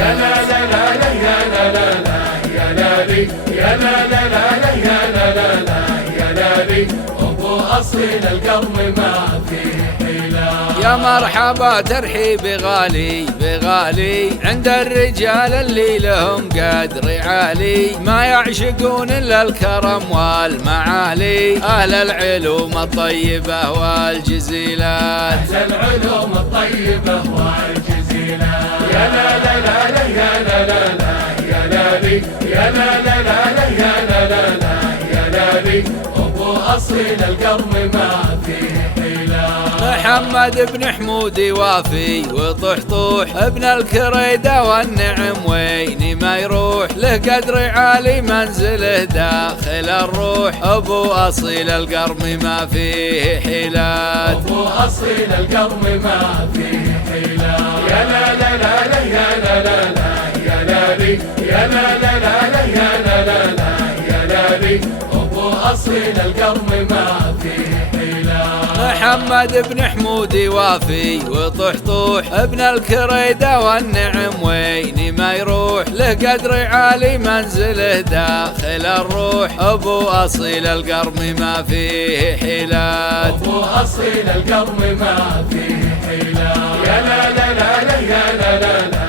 يا لا لا لا لا يا لا لا لا يا لالي يا لا لا لا لا يا لا لا لا يا لالي أبو أصيل القرم ما فيه حيلة. يا مرحبا ترحيب غالي بغالي عند الرجال اللي لهم قدر عالي، ما يعشقون إلا الكرم والمعالي، أهل العلوم الطيبة والجزيلات، أهل العلوم الطيبة والجزيلات. يا لا لا لا لا يا لا لا لا يا لالي يا لا لا لا لا يا لا لا لا يا لالي أبو أصيل القرم ما فيه حيلة. محمد بن حمود وافي وطحطوح ابن الكريدة والنعم وين ما يروح، له قدر عالي منزله داخل الروح، أبو أصيل القرم ما فيه حيلات، أبو أصيل القرم ما فيه حيلة. يا لا لا لا لا يا لا لا لا يا لالي يا لا لا لا لا يا لا لا لا يا لالي أبو أصيل القرم ما فيه حيلة. محمد بن حمود وافي وطحطوح ابن الكريدة والنعم وين ما يروح، له قدر عالي منزله داخل الروح، أبو أصيل القرم ما فيه حيلات، أبو أصيل القرم ما فيه حيلة. يا لا لا لا لا يا لا لا لا